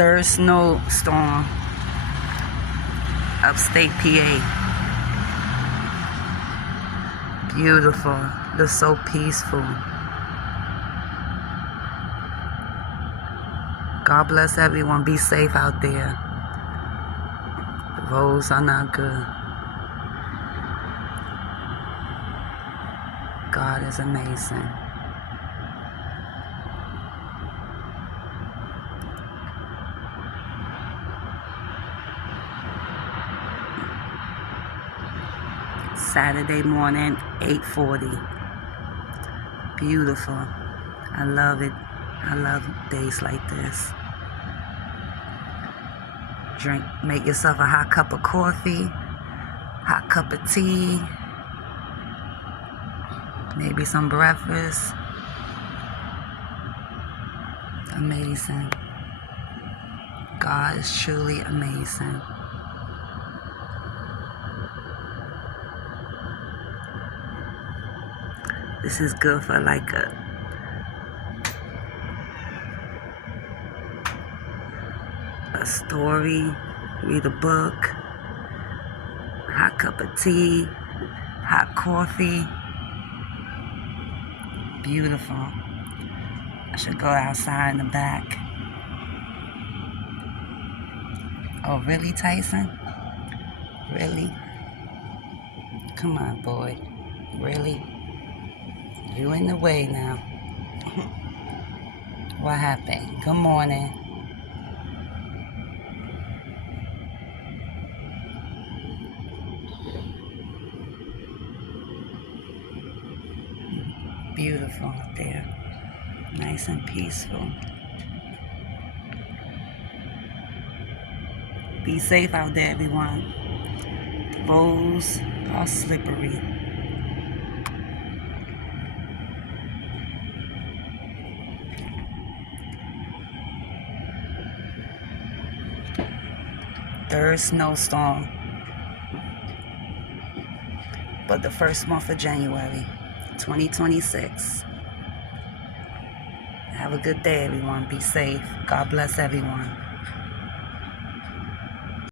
Third snowstorm, upstate PA. Beautiful. Looks so peaceful. God bless everyone. Be safe out there. The roads are not good. God is amazing. Saturday morning, 8:40. Beautiful. I love it. I love days like this. Make yourself a hot cup of coffee, hot cup of tea, maybe some breakfast. Amazing. God is truly amazing. This is good for like a story, read a book, hot cup of tea, hot coffee. Beautiful. I should go outside in the back. Oh, really, Tyson? Really? Come on, boy. Really? You in the way now. What happened? Good morning. Beautiful out there. Nice and peaceful. Be safe out there, everyone. The roads are slippery. Third snowstorm. But the first month of January, 2026. Have a good day, everyone. Be safe. God bless everyone.